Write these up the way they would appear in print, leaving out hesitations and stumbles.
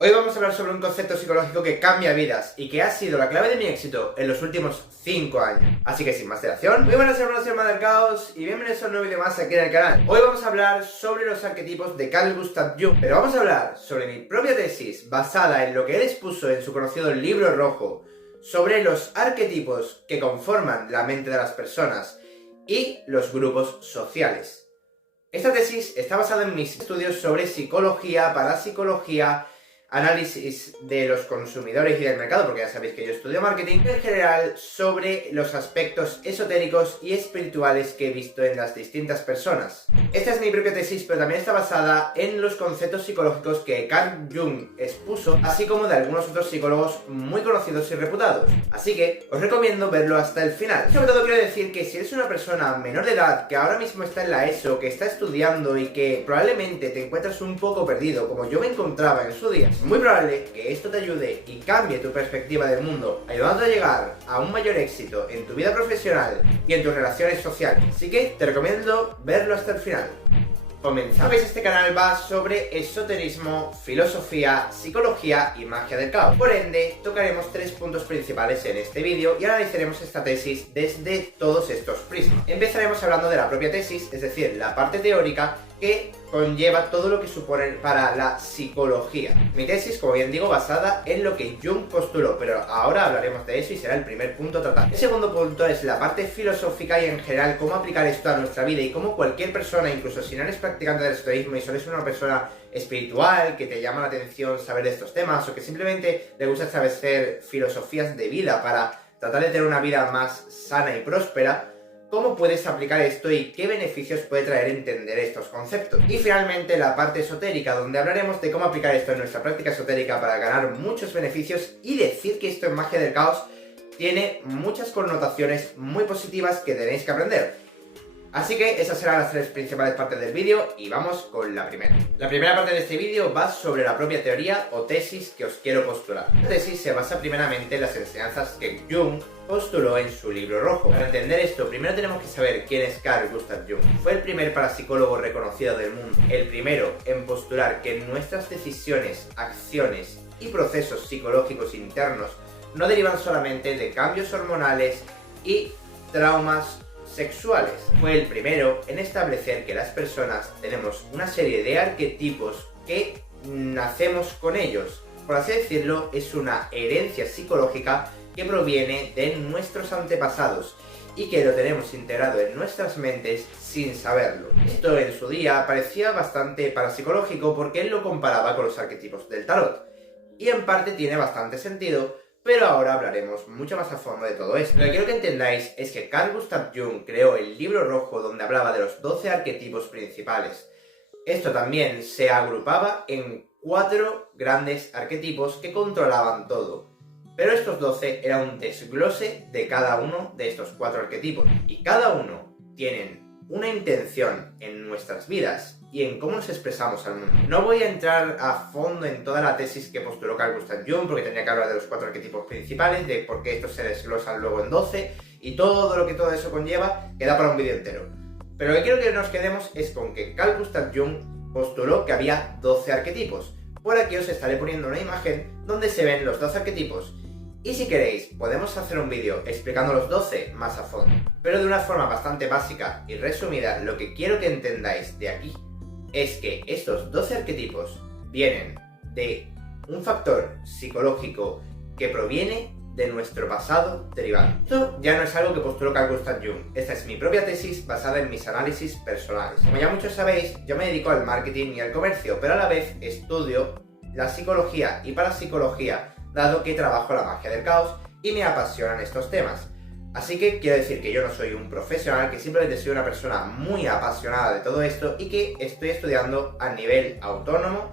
Hoy vamos a hablar sobre un concepto psicológico que cambia vidas y que ha sido la clave de mi éxito en los últimos 5 años. Así que sin más dilación, muy buenas hermanos y hermanas del caos y bienvenidos a un nuevo vídeo más aquí en el canal. Hoy vamos a hablar sobre los arquetipos de Carl Gustav Jung, pero vamos a hablar sobre mi propia tesis basada en lo que él expuso en su conocido libro rojo sobre los arquetipos que conforman la mente de las personas y los grupos sociales. Esta tesis está basada en mis estudios sobre psicología, parapsicología, análisis de los consumidores y del mercado, porque ya sabéis que yo estudio marketing, en general sobre los aspectos esotéricos y espirituales que he visto en las distintas personas. Esta es mi propia tesis, pero también está basada en los conceptos psicológicos que Carl Jung expuso, así como de algunos otros psicólogos muy conocidos y reputados. Así que os recomiendo verlo hasta el final. Sobre todo quiero decir que si eres una persona menor de edad, que ahora mismo está en la ESO, que está estudiando y que probablemente te encuentras un poco perdido, como yo me encontraba en su día, es muy probable que esto te ayude y cambie tu perspectiva del mundo, ayudándote a llegar a un mayor éxito en tu vida profesional y en tus relaciones sociales. Así que te recomiendo verlo hasta el final. Comenzamos. Este canal va sobre esoterismo, filosofía, psicología y magia del caos. Por ende, tocaremos 3 puntos principales en este vídeo y analizaremos esta tesis desde todos estos prismas. Empezaremos hablando de la propia tesis, es decir, la parte teórica que conlleva todo lo que supone para la psicología. Mi tesis, como bien digo, basada en lo que Jung postuló, pero ahora hablaremos de eso y será el primer punto tratado. El segundo punto es la parte filosófica y en general cómo aplicar esto a nuestra vida y cómo cualquier persona, incluso si no eres practicante del estoicismo y solo eres una persona espiritual, que te llama la atención saber de estos temas o que simplemente le gusta establecer filosofías de vida para tratar de tener una vida más sana y próspera, cómo puedes aplicar esto y qué beneficios puede traer entender estos conceptos. Y finalmente la parte esotérica, donde hablaremos de cómo aplicar esto en nuestra práctica esotérica para ganar muchos beneficios y decir que esto en magia del caos tiene muchas connotaciones muy positivas que tenéis que aprender. Así que esas serán las 3 principales partes del vídeo y vamos con la primera. La primera parte de este vídeo va sobre la propia teoría o tesis que os quiero postular. La tesis se basa primeramente en las enseñanzas que Jung postuló en su libro rojo. Para entender esto, primero tenemos que saber quién es Carl Gustav Jung. Fue el primer parapsicólogo reconocido del mundo, el primero en postular que nuestras decisiones, acciones y procesos psicológicos internos no derivan solamente de cambios hormonales y traumas sexuales. Fue el primero en establecer que las personas tenemos una serie de arquetipos que nacemos con ellos. Por así decirlo, es una herencia psicológica que proviene de nuestros antepasados y que lo tenemos integrado en nuestras mentes sin saberlo. Esto en su día parecía bastante parapsicológico porque él lo comparaba con los arquetipos del tarot. Y en parte tiene bastante sentido, pero ahora hablaremos mucho más a fondo de todo esto. Lo que quiero que entendáis es que Carl Gustav Jung creó el libro rojo donde hablaba de los 12 arquetipos principales. Esto también se agrupaba en 4 grandes arquetipos que controlaban todo. Pero estos 12 eran un desglose de cada uno de estos 4 arquetipos. Y cada uno tienen una intención en nuestras vidas y en cómo nos expresamos al mundo. No voy a entrar a fondo en toda la tesis que postuló Carl Gustav Jung, porque tendría que hablar de los 4 arquetipos principales, de por qué estos se desglosan luego en 12, y todo lo que todo eso conlleva, queda para un vídeo entero. Pero lo que quiero que nos quedemos es con que Carl Gustav Jung postuló que había 12 arquetipos. Por aquí os estaré poniendo una imagen donde se ven los 12 arquetipos. Y si queréis, podemos hacer un vídeo explicando los 12 más a fondo. Pero de una forma bastante básica y resumida, lo que quiero que entendáis de aquí es que estos 12 arquetipos vienen de un factor psicológico que proviene de nuestro pasado derivado. Esto ya no es algo que postuló Carl Gustav Jung. Esta es mi propia tesis basada en mis análisis personales. Como ya muchos sabéis, yo me dedico al marketing y al comercio, pero a la vez estudio la psicología y parapsicología, dado que trabajo la magia del caos y me apasionan estos temas. Así que quiero decir que yo no soy un profesional, que simplemente soy una persona muy apasionada de todo esto y que estoy estudiando a nivel autónomo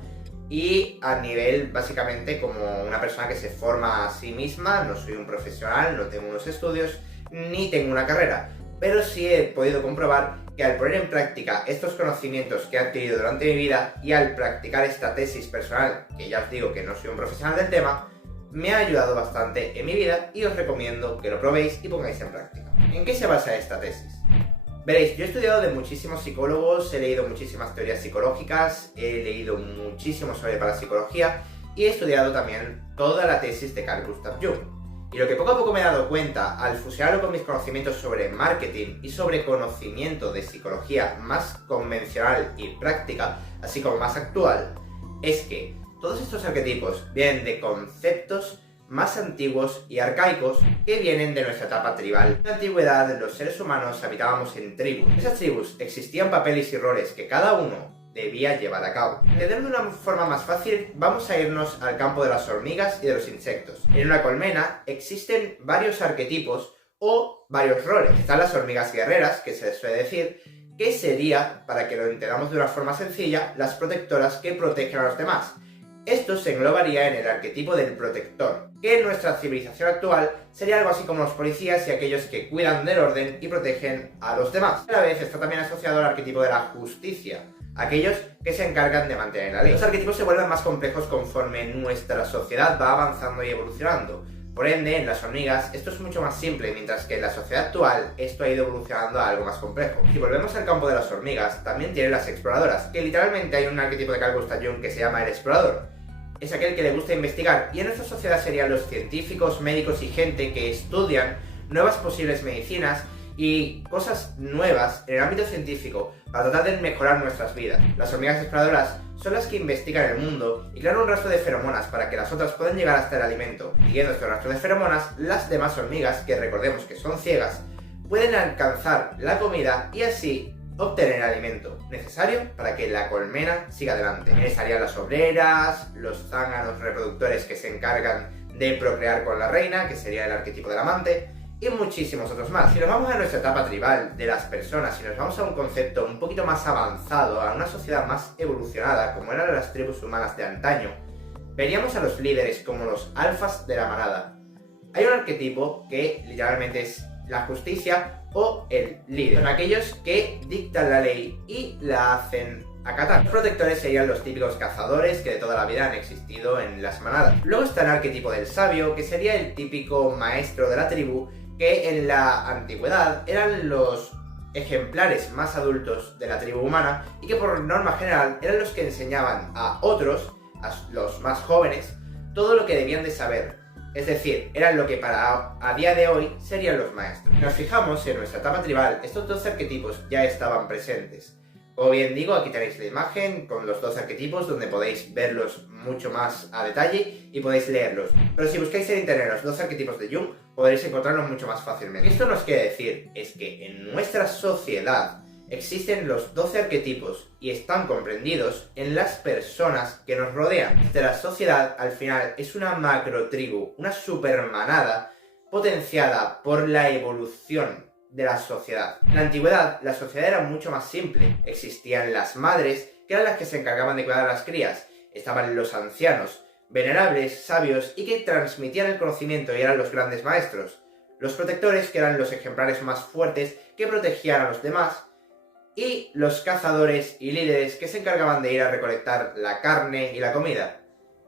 y a nivel básicamente como una persona que se forma a sí misma. No soy un profesional, no tengo unos estudios ni tengo una carrera, pero sí he podido comprobar que al poner en práctica estos conocimientos que he adquirido durante mi vida y al practicar esta tesis personal, que ya os digo que no soy un profesional del tema, me ha ayudado bastante en mi vida y os recomiendo que lo probéis y pongáis en práctica. ¿En qué se basa esta tesis? Veréis, yo he estudiado de muchísimos psicólogos, he leído muchísimas teorías psicológicas, he leído muchísimo sobre parapsicología y he estudiado también toda la tesis de Carl Gustav Jung. Y lo que poco a poco me he dado cuenta, al fusionarlo con mis conocimientos sobre marketing y sobre conocimiento de psicología más convencional y práctica, así como más actual, es que todos estos arquetipos vienen de conceptos más antiguos y arcaicos que vienen de nuestra etapa tribal. En la antigüedad, los seres humanos habitábamos en tribus. En esas tribus existían papeles y roles que cada uno debía llevar a cabo. Para entenderlo de una forma más fácil, vamos a irnos al campo de las hormigas y de los insectos. En una colmena existen varios arquetipos o varios roles. Están las hormigas guerreras, que se les suele decir, que sería, para que lo entendamos de una forma sencilla, las protectoras que protegen a los demás. Esto se englobaría en el arquetipo del protector, que en nuestra civilización actual sería algo así como los policías y aquellos que cuidan del orden y protegen a los demás. A la vez está también asociado al arquetipo de la justicia, aquellos que se encargan de mantener la ley. Los arquetipos se vuelven más complejos conforme nuestra sociedad va avanzando y evolucionando. Por ende, en las hormigas esto es mucho más simple, mientras que en la sociedad actual esto ha ido evolucionando a algo más complejo. Si volvemos al campo de las hormigas, también tienen las exploradoras, que literalmente hay un arquetipo de Carl Gustav Jung que se llama el explorador. Es aquel que le gusta investigar, y en nuestra sociedad serían los científicos, médicos y gente que estudian nuevas posibles medicinas y cosas nuevas en el ámbito científico para tratar de mejorar nuestras vidas. Las hormigas exploradoras son las que investigan el mundo y crean un rastro de feromonas para que las otras puedan llegar hasta el alimento. Siguiendo este rastro de feromonas, las demás hormigas, que recordemos que son ciegas, pueden alcanzar la comida y así obtener el alimento necesario para que la colmena siga adelante. También estarían las obreras, los zánganos reproductores que se encargan de procrear con la reina, que sería el arquetipo del amante, y muchísimos otros más. Si nos vamos a nuestra etapa tribal de las personas, si nos vamos a un concepto un poquito más avanzado, a una sociedad más evolucionada, como eran las tribus humanas de antaño, veríamos a los líderes como los alfas de la manada. Hay un arquetipo que literalmente es la justicia o el líder. Son aquellos que dictan la ley y la hacen acatar. Los protectores serían los típicos cazadores que de toda la vida han existido en las manadas. Luego está el arquetipo del sabio, que sería el típico maestro de la tribu, que en la antigüedad eran los ejemplares más adultos de la tribu humana y que por norma general eran los que enseñaban a otros, a los más jóvenes, todo lo que debían de saber. Es decir, eran lo que a día de hoy serían los maestros. Si nos fijamos en nuestra etapa tribal, estos dos arquetipos ya estaban presentes. Como bien digo, aquí tenéis la imagen con los dos arquetipos donde podéis verlos mucho más a detalle y podéis leerlos. Pero si buscáis en internet los dos arquetipos de Jung, podréis encontrarlos mucho más fácilmente. Esto nos quiere decir es que en nuestra sociedad existen los 12 arquetipos y están comprendidos en las personas que nos rodean. La sociedad al final es una macro tribu, una supermanada potenciada por la evolución de la sociedad. En la antigüedad, la sociedad era mucho más simple. Existían las madres, que eran las que se encargaban de cuidar a las crías. Estaban los ancianos, venerables, sabios y que transmitían el conocimiento y eran los grandes maestros. Los protectores, que eran los ejemplares más fuertes que protegían a los demás. Y los cazadores y líderes que se encargaban de ir a recolectar la carne y la comida.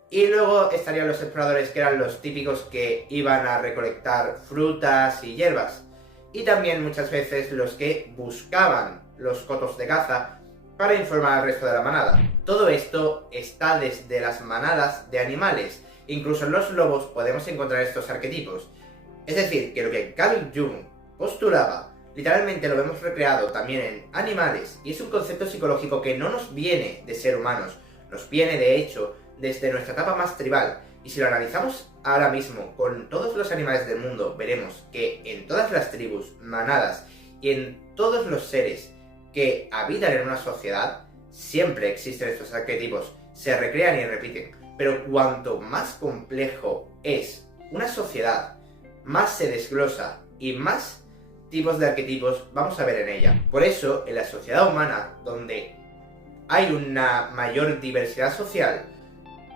Y luego estarían los exploradores, que eran los típicos que iban a recolectar frutas y hierbas. Y también muchas veces los que buscaban los cotos de caza para informar al resto de la manada. Todo esto está desde las manadas de animales. Incluso en los lobos podemos encontrar estos arquetipos. Es decir, que lo que Carl Jung postulaba, literalmente lo vemos recreado también en animales, y es un concepto psicológico que no nos viene de ser humanos, nos viene de hecho desde nuestra etapa más tribal. Y si lo analizamos ahora mismo con todos los animales del mundo, veremos que en todas las tribus, manadas y en todos los seres que habitan en una sociedad, siempre existen estos arquetipos, se recrean y repiten. Pero cuanto más complejo es una sociedad, más se desglosa y más tipos de arquetipos vamos a ver en ella. Por eso, en la sociedad humana, donde hay una mayor diversidad social,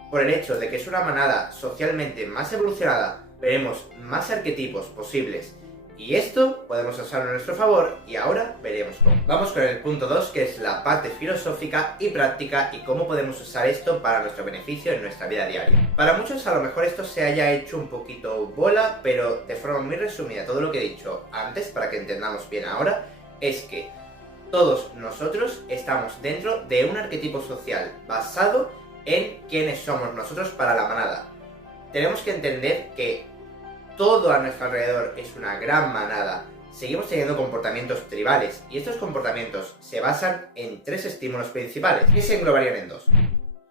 por el hecho de que es una manada socialmente más evolucionada, veremos más arquetipos posibles. Y esto podemos usarlo a nuestro favor y ahora veremos cómo. Vamos con el punto 2, que es la parte filosófica y práctica y cómo podemos usar esto para nuestro beneficio en nuestra vida diaria. Para muchos a lo mejor esto se haya hecho un poquito bola, pero de forma muy resumida todo lo que he dicho antes, para que entendamos bien ahora, es que todos nosotros estamos dentro de un arquetipo social basado en quiénes somos nosotros para la manada. Tenemos que entender que todo a nuestro alrededor es una gran manada. Seguimos teniendo comportamientos tribales y estos comportamientos se basan en 3 estímulos principales que se englobarían en 2: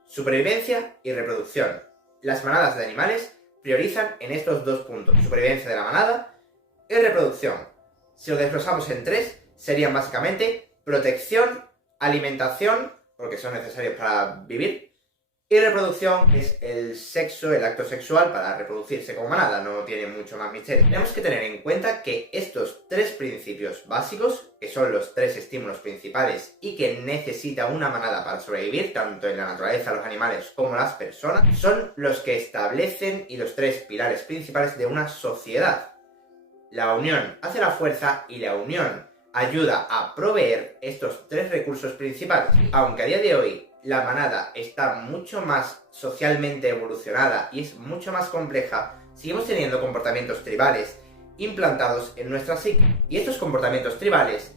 supervivencia y reproducción. Las manadas de animales priorizan en estos 2 puntos: supervivencia de la manada y reproducción. Si lo desglosamos en 3, serían básicamente protección, alimentación, porque son necesarios para vivir, y reproducción, que es el sexo, el acto sexual para reproducirse como manada, no tiene mucho más misterio. Tenemos que tener en cuenta que estos 3 principios básicos, que son los 3 estímulos principales y que necesita una manada para sobrevivir, tanto en la naturaleza, los animales como las personas, son los que establecen y los 3 pilares principales de una sociedad. La unión hace la fuerza y la unión ayuda a proveer estos 3 recursos principales. Aunque a día de hoy la manada está mucho más socialmente evolucionada y es mucho más compleja, seguimos teniendo comportamientos tribales implantados en nuestra psique. Y estos comportamientos tribales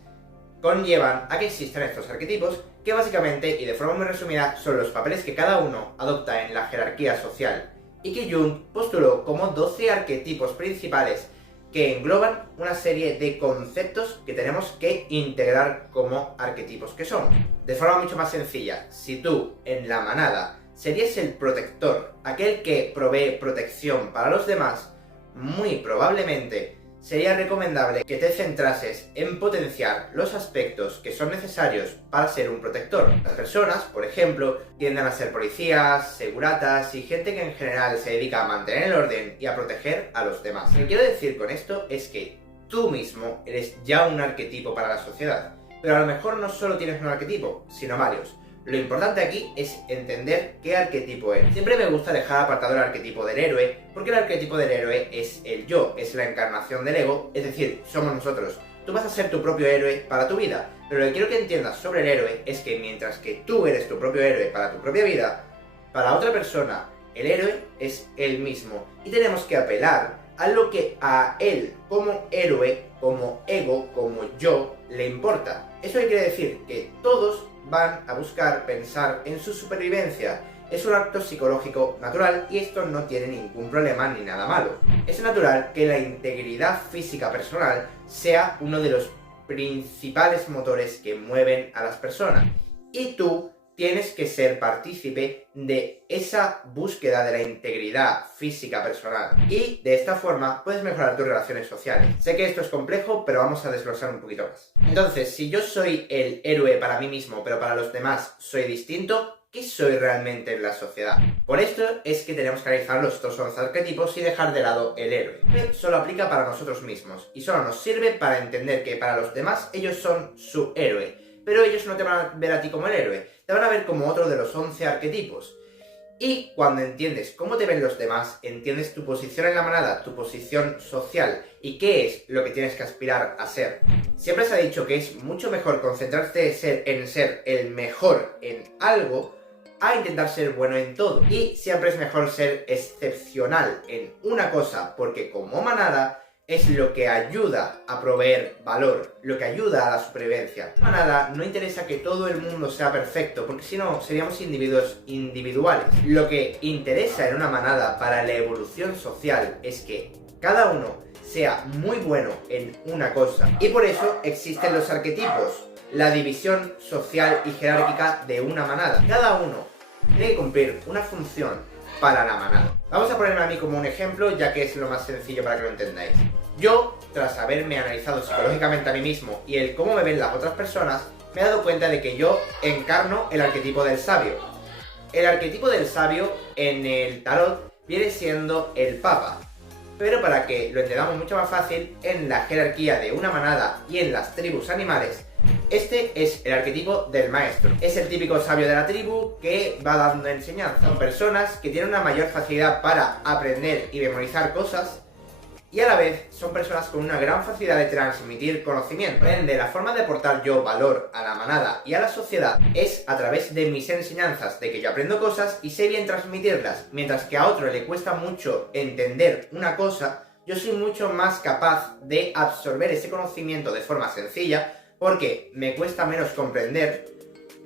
conllevan a que existan estos arquetipos que básicamente, y de forma muy resumida, son los papeles que cada uno adopta en la jerarquía social y que Jung postuló como 12 arquetipos principales que engloban una serie de conceptos que tenemos que integrar como arquetipos que son. De forma mucho más sencilla, si tú en la manada serías el protector, aquel que provee protección para los demás, muy probablemente sería recomendable que te centrases en potenciar los aspectos que son necesarios para ser un protector. Las personas, por ejemplo, tienden a ser policías, seguratas y gente que en general se dedica a mantener el orden y a proteger a los demás. Lo que quiero decir con esto es que tú mismo eres ya un arquetipo para la sociedad, pero a lo mejor no solo tienes un arquetipo, sino varios. Lo importante aquí es entender qué arquetipo eres. Siempre me gusta dejar apartado el arquetipo del héroe, porque el arquetipo del héroe es el yo, es la encarnación del ego, es decir, somos nosotros. Tú vas a ser tu propio héroe para tu vida, pero lo que quiero que entiendas sobre el héroe es que mientras que tú eres tu propio héroe para tu propia vida, para otra persona, el héroe es él mismo. Y tenemos que apelar a lo que a él, como héroe, como ego, como yo, le importa. Eso quiere decir que todos van a buscar pensar en su supervivencia. Es un acto psicológico natural y esto no tiene ningún problema ni nada malo. Es natural que la integridad física personal sea uno de los principales motores que mueven a las personas. Y tú tienes que ser partícipe de esa búsqueda de la integridad física personal. Y de esta forma puedes mejorar tus relaciones sociales. Sé que esto es complejo, pero vamos a desglosar un poquito más. Entonces, si yo soy el héroe para mí mismo, pero para los demás soy distinto, ¿qué soy realmente en la sociedad? Por esto es que tenemos que analizar los 11 arquetipos y dejar de lado el héroe. Solo aplica para nosotros mismos y solo nos sirve para entender que para los demás ellos son su héroe. Pero ellos no te van a ver a ti como el héroe, te van a ver como otro de los 11 arquetipos. Y cuando entiendes cómo te ven los demás, entiendes tu posición en la manada, tu posición social y qué es lo que tienes que aspirar a ser. Siempre se ha dicho que es mucho mejor concentrarte en ser el mejor en algo a intentar ser bueno en todo. Y siempre es mejor ser excepcional en una cosa, porque como manada es lo que ayuda a proveer valor, lo que ayuda a la supervivencia. A nada, no interesa que todo el mundo sea perfecto, porque si no, seríamos individuos individuales. Lo que interesa en una manada para la evolución social es que cada uno sea muy bueno en una cosa. Y por eso existen los arquetipos, la división social y jerárquica de una manada. Cada uno tiene que cumplir una función para la manada. Vamos a ponerme a mí como un ejemplo, ya que es lo más sencillo para que lo entendáis. Yo, tras haberme analizado psicológicamente a mí mismo y el cómo me ven las otras personas, me he dado cuenta de que yo encarno el arquetipo del sabio. El arquetipo del sabio en el tarot viene siendo el papa. Pero para que lo entendamos mucho más fácil, en la jerarquía de una manada y en las tribus animales, este es el arquetipo del maestro. Es el típico sabio de la tribu que va dando enseñanza. Son personas que tienen una mayor facilidad para aprender y memorizar cosas y a la vez son personas con una gran facilidad de transmitir conocimiento. Por ende, la forma de aportar yo valor a la manada y a la sociedad es a través de mis enseñanzas, de que yo aprendo cosas y sé bien transmitirlas, mientras que a otro le cuesta mucho entender una cosa, yo soy mucho más capaz de absorber ese conocimiento de forma sencilla, porque me cuesta menos comprender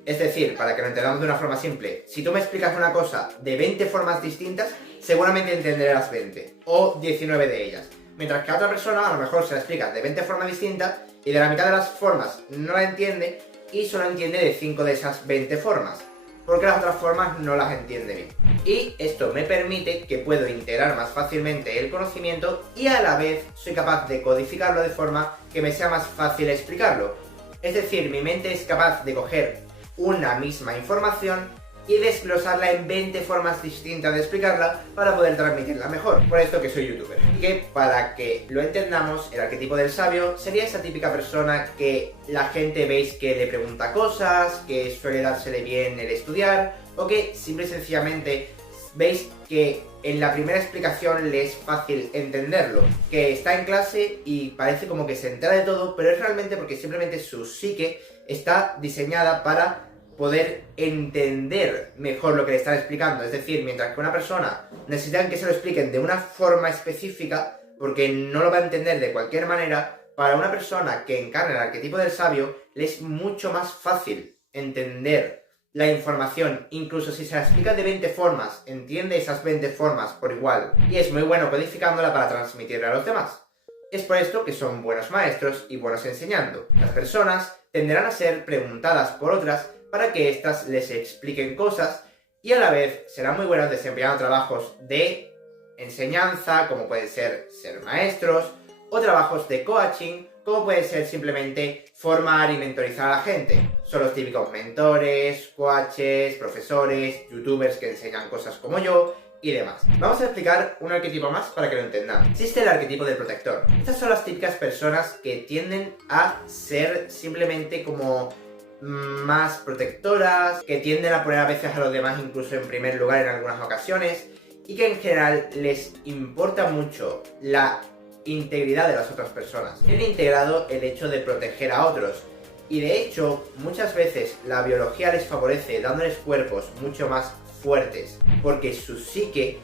Es decir, para que lo entendamos de una forma simple, si tú me explicas una cosa de 20 formas distintas, seguramente entenderé las 20, o 19 de ellas. Mientras que a otra persona a lo mejor se la explica de 20 formas distintas y de la mitad de las formas no la entiende y solo entiende de 5 de esas 20 formas, porque las otras formas no las entiende bien. Y esto me permite que puedo integrar más fácilmente el conocimiento y a la vez soy capaz de codificarlo de forma que me sea más fácil explicarlo. Es decir, mi mente es capaz de coger una misma información y desglosarla en 20 formas distintas de explicarla para poder transmitirla mejor. Por esto que soy youtuber. Y que para que lo entendamos, el arquetipo del sabio sería esa típica persona que la gente veis que le pregunta cosas, que suele dársele bien el estudiar, o que simple y sencillamente veis que en la primera explicación le es fácil entenderlo, que está en clase y parece como que se entera de todo, pero es realmente porque simplemente su psique está diseñada para poder entender mejor lo que le están explicando. Es decir, mientras que una persona necesita que se lo expliquen de una forma específica, porque no lo va a entender de cualquier manera, para una persona que encarna el arquetipo del sabio, le es mucho más fácil entender la información, incluso si se la explica de 20 formas, entiende esas 20 formas por igual, y es muy bueno codificándola para transmitirla a los demás. Es por esto que son buenos maestros y buenos enseñando. Las personas tenderán a ser preguntadas por otras para que éstas les expliquen cosas y a la vez serán muy buenos desempeñando trabajos de enseñanza, como pueden ser maestros, o trabajos de coaching, como puede ser simplemente formar y mentorizar a la gente. Son los típicos mentores, coaches, profesores, youtubers que enseñan cosas como yo y demás. Vamos a explicar un arquetipo más para que lo entendamos. Existe el arquetipo del protector. Estas son las típicas personas que tienden a ser simplemente como más protectoras, que tienden a poner a veces a los demás incluso en primer lugar en algunas ocasiones, y que en general les importa mucho la integridad de las otras personas. Tienen integrado el hecho de proteger a otros, y de hecho muchas veces la biología les favorece dándoles cuerpos mucho más fuertes, porque su psique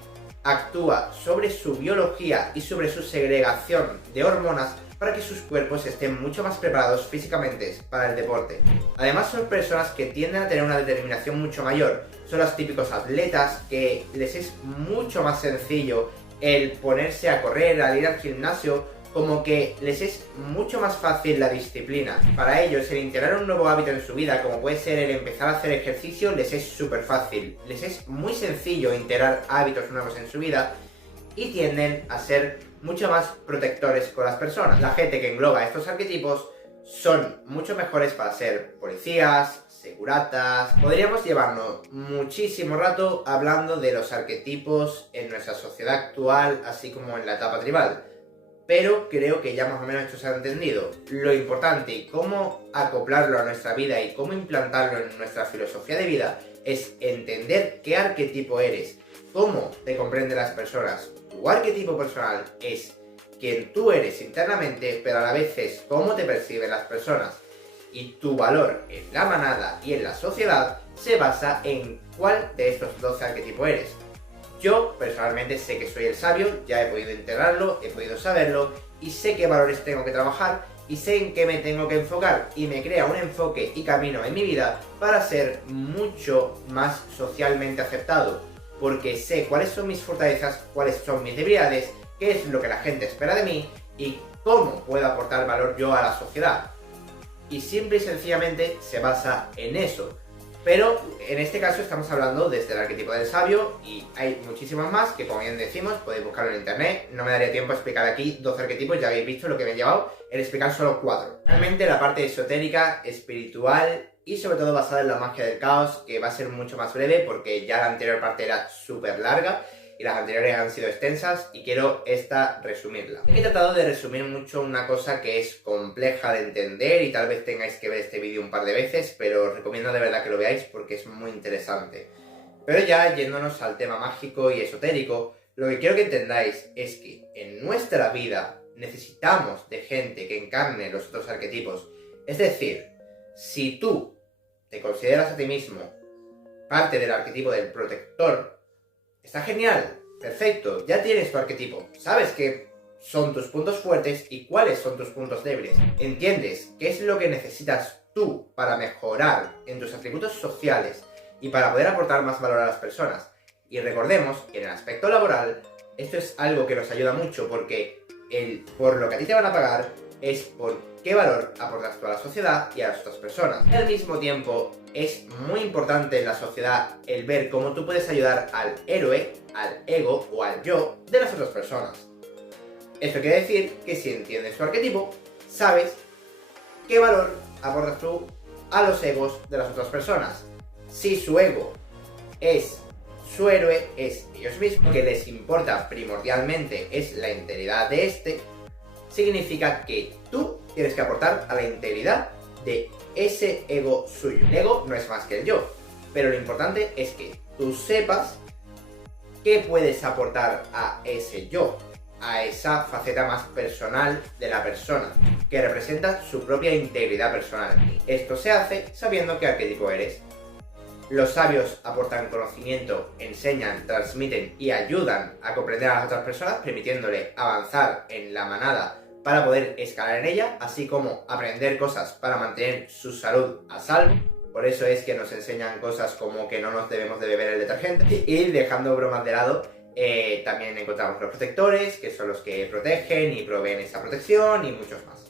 actúa sobre su biología y sobre su segregación de hormonas para que sus cuerpos estén mucho más preparados físicamente para el deporte. Además son personas que tienden a tener una determinación mucho mayor. Son los típicos atletas que les es mucho más sencillo el ponerse a correr, al ir al gimnasio, como que les es mucho más fácil la disciplina. Para ellos el integrar un nuevo hábito en su vida, como puede ser el empezar a hacer ejercicio, les es súper fácil. Les es muy sencillo integrar hábitos nuevos en su vida y tienden a ser mucho más protectores con las personas. La gente que engloba estos arquetipos son mucho mejores para ser policías, seguratas. Podríamos llevarnos muchísimo rato hablando de los arquetipos en nuestra sociedad actual, así como en la etapa tribal. Pero creo que ya más o menos esto se ha entendido. Lo importante y cómo acoplarlo a nuestra vida y cómo implantarlo en nuestra filosofía de vida es entender qué arquetipo eres, cómo te comprenden las personas. Tu arquetipo personal es quien tú eres internamente, pero a la vez es cómo te perciben las personas. Y tu valor en la manada y en la sociedad se basa en cuál de estos 12 arquetipos eres. Yo personalmente sé que soy el sabio, ya he podido integrarlo, he podido saberlo y sé qué valores tengo que trabajar y sé en qué me tengo que enfocar, y me crea un enfoque y camino en mi vida para ser mucho más socialmente aceptado, porque sé cuáles son mis fortalezas, cuáles son mis debilidades, qué es lo que la gente espera de mí y cómo puedo aportar valor yo a la sociedad. Y simple y sencillamente se basa en eso. Pero en este caso estamos hablando desde el arquetipo del sabio y hay muchísimos más que, como bien decimos, podéis buscarlo en internet. No me daría tiempo a explicar aquí 12 arquetipos, ya habéis visto lo que me he llevado en explicar solo 4. Realmente la parte esotérica, espiritual y sobre todo basada en la magia del caos, que va a ser mucho más breve porque ya la anterior parte era súper larga y las anteriores han sido extensas y quiero esta resumirla. He tratado de resumir mucho una cosa que es compleja de entender y tal vez tengáis que ver este vídeo un par de veces, pero os recomiendo de verdad que lo veáis porque es muy interesante. Pero ya yéndonos al tema mágico y esotérico, lo que quiero que entendáis es que en nuestra vida necesitamos de gente que encarne los otros arquetipos. Es decir, si tú te consideras a ti mismo parte del arquetipo del protector, está genial, perfecto, ya tienes tu arquetipo, sabes qué son tus puntos fuertes y cuáles son tus puntos débiles, entiendes qué es lo que necesitas tú para mejorar en tus atributos sociales y para poder aportar más valor a las personas. Y recordemos que en el aspecto laboral, esto es algo que nos ayuda mucho porque por lo que a ti te van a pagar es por qué valor aportas tú a la sociedad y a las otras personas. Y al mismo tiempo, es muy importante en la sociedad el ver cómo tú puedes ayudar al héroe, al ego o al yo de las otras personas. Esto quiere decir que si entiendes tu arquetipo, sabes qué valor aportas tú a los egos de las otras personas. Si su ego es su héroe, es ellos mismos, que les importa primordialmente es la integridad de este, significa que tú tienes que aportar a la integridad de ese ego suyo. El ego no es más que el yo, pero lo importante es que tú sepas qué puedes aportar a ese yo, a esa faceta más personal de la persona, que representa su propia integridad personal. Esto se hace sabiendo qué arquetipo eres. Los sabios aportan conocimiento, enseñan, transmiten y ayudan a comprender a las otras personas, permitiéndole avanzar en la manada para poder escalar en ella, así como aprender cosas para mantener su salud a salvo. Por eso es que nos enseñan cosas como que no nos debemos de beber el detergente. Y dejando bromas de lado, también encontramos los protectores, que son los que protegen y proveen esa protección y muchos más.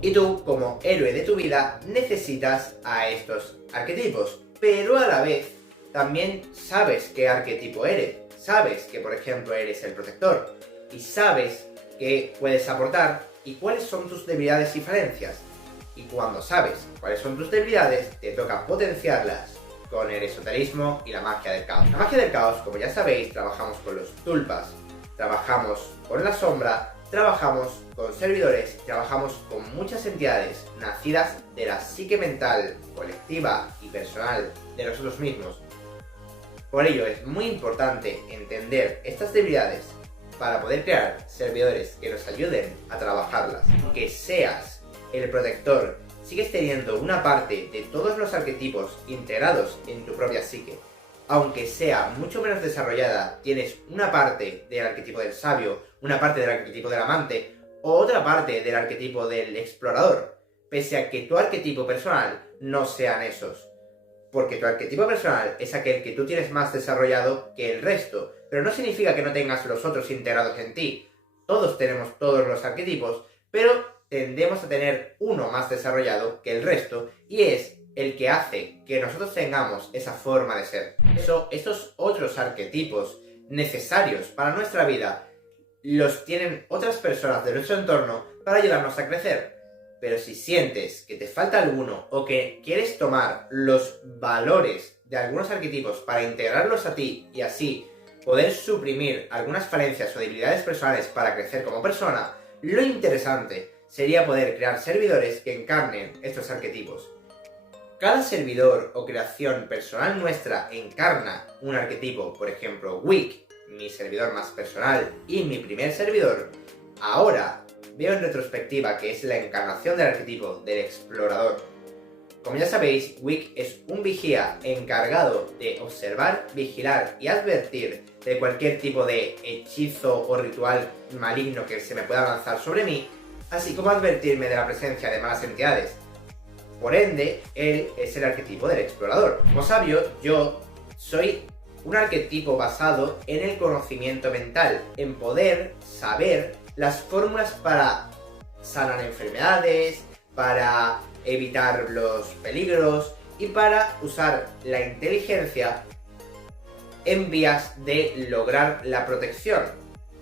Y tú, como héroe de tu vida, necesitas a estos arquetipos, pero a la vez también sabes qué arquetipo eres. Sabes que, por ejemplo, eres el protector y sabes qué puedes aportar y cuáles son tus debilidades y falencias. Y cuando sabes cuáles son tus debilidades, te toca potenciarlas con el esoterismo y la magia del caos. La magia del caos, como ya sabéis, trabajamos con los tulpas, trabajamos con la sombra, trabajamos con servidores, trabajamos con muchas entidades nacidas de la psique mental, colectiva y personal de nosotros mismos. Por ello es muy importante entender estas debilidades para poder crear servidores que nos ayuden a trabajarlas. Que seas el protector, sigues teniendo una parte de todos los arquetipos integrados en tu propia psique. Aunque sea mucho menos desarrollada, tienes una parte del arquetipo del sabio, una parte del arquetipo del amante, o otra parte del arquetipo del explorador, pese a que tu arquetipo personal no sean esos. Porque tu arquetipo personal es aquel que tú tienes más desarrollado que el resto, pero no significa que no tengas los otros integrados en ti. Todos tenemos todos los arquetipos, pero tendemos a tener uno más desarrollado que el resto, y es el que hace que nosotros tengamos esa forma de ser. Estos otros arquetipos necesarios para nuestra vida los tienen otras personas de nuestro entorno para ayudarnos a crecer. Pero si sientes que te falta alguno o que quieres tomar los valores de algunos arquetipos para integrarlos a ti y así poder suprimir algunas falencias o debilidades personales para crecer como persona, lo interesante sería poder crear servidores que encarnen estos arquetipos. Cada servidor o creación personal nuestra encarna un arquetipo, por ejemplo, Wick, mi servidor más personal y mi primer servidor. Ahora veo en retrospectiva que es la encarnación del arquetipo del explorador. Como ya sabéis, Wick es un vigía encargado de observar, vigilar y advertir de cualquier tipo de hechizo o ritual maligno que se me pueda lanzar sobre mí, así como advertirme de la presencia de malas entidades. Por ende, él es el arquetipo del explorador. Como sabio, yo soy un arquetipo basado en el conocimiento mental, en poder saber las fórmulas para sanar enfermedades, para evitar los peligros y para usar la inteligencia en vías de lograr la protección.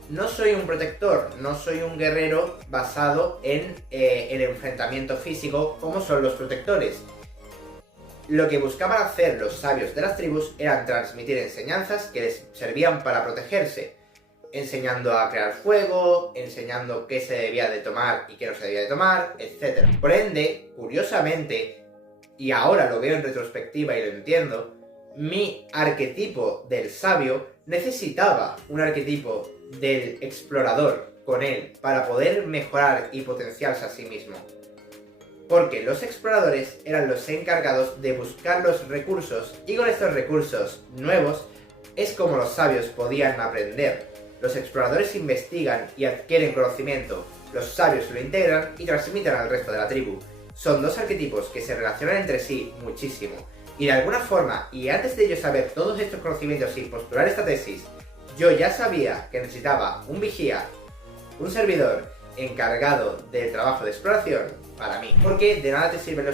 No soy un protector, no soy un guerrero basado en el enfrentamiento físico como son los protectores. Lo que buscaban hacer los sabios de las tribus eran transmitir enseñanzas que les servían para protegerse, enseñando a crear fuego, enseñando qué se debía de tomar y qué no se debía de tomar, etc. Por ende, curiosamente, y ahora lo veo en retrospectiva y lo entiendo, mi arquetipo del sabio necesitaba un arquetipo del explorador con él para poder mejorar y potenciarse a sí mismo. Porque los exploradores eran los encargados de buscar los recursos y con estos recursos nuevos es como los sabios podían aprender. Los exploradores investigan y adquieren conocimiento, los sabios lo integran y transmiten al resto de la tribu. son dos arquetipos que se relacionan entre sí muchísimo. Y de alguna forma, y antes de yo saber todos estos conocimientos y postular esta tesis, yo ya sabía que necesitaba un vigía, un servidor encargado del trabajo de exploración para mí. Porque de nada te sirven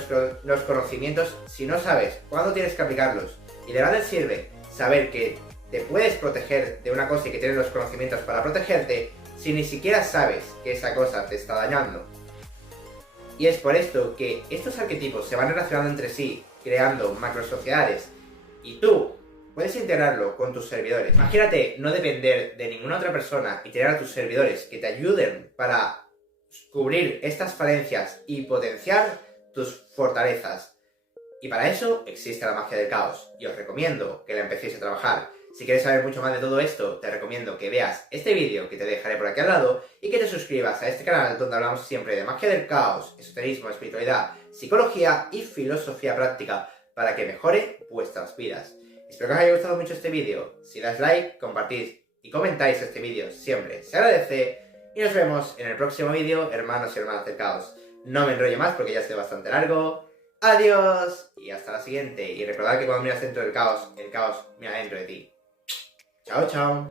los conocimientos si no sabes cuándo tienes que aplicarlos. Y de nada te sirve saber que te puedes proteger de una cosa y que tienes los conocimientos para protegerte si ni siquiera sabes que esa cosa te está dañando. Y es por esto que estos arquetipos se van relacionando entre sí, creando macrosociedades, y tú puedes integrarlo con tus servidores. Imagínate no depender de ninguna otra persona y tener a tus servidores que te ayuden para cubrir estas falencias y potenciar tus fortalezas. Y para eso existe la magia del caos, y os recomiendo que la empecéis a trabajar. Si quieres saber mucho más de todo esto, te recomiendo que veas este vídeo que te dejaré por aquí al lado y que te suscribas a este canal donde hablamos siempre de magia del caos, esoterismo, espiritualidad, psicología y filosofía práctica para que mejore vuestras vidas. Espero que os haya gustado mucho este vídeo. Si das like, compartid y comentáis este vídeo siempre se agradece. Y nos vemos en el próximo vídeo, hermanos y hermanas del caos. No me enrollo más porque ya ha sido bastante largo. Adiós y hasta la siguiente. Y recordad que cuando miras dentro del caos, el caos mira dentro de ti. Chao, chao.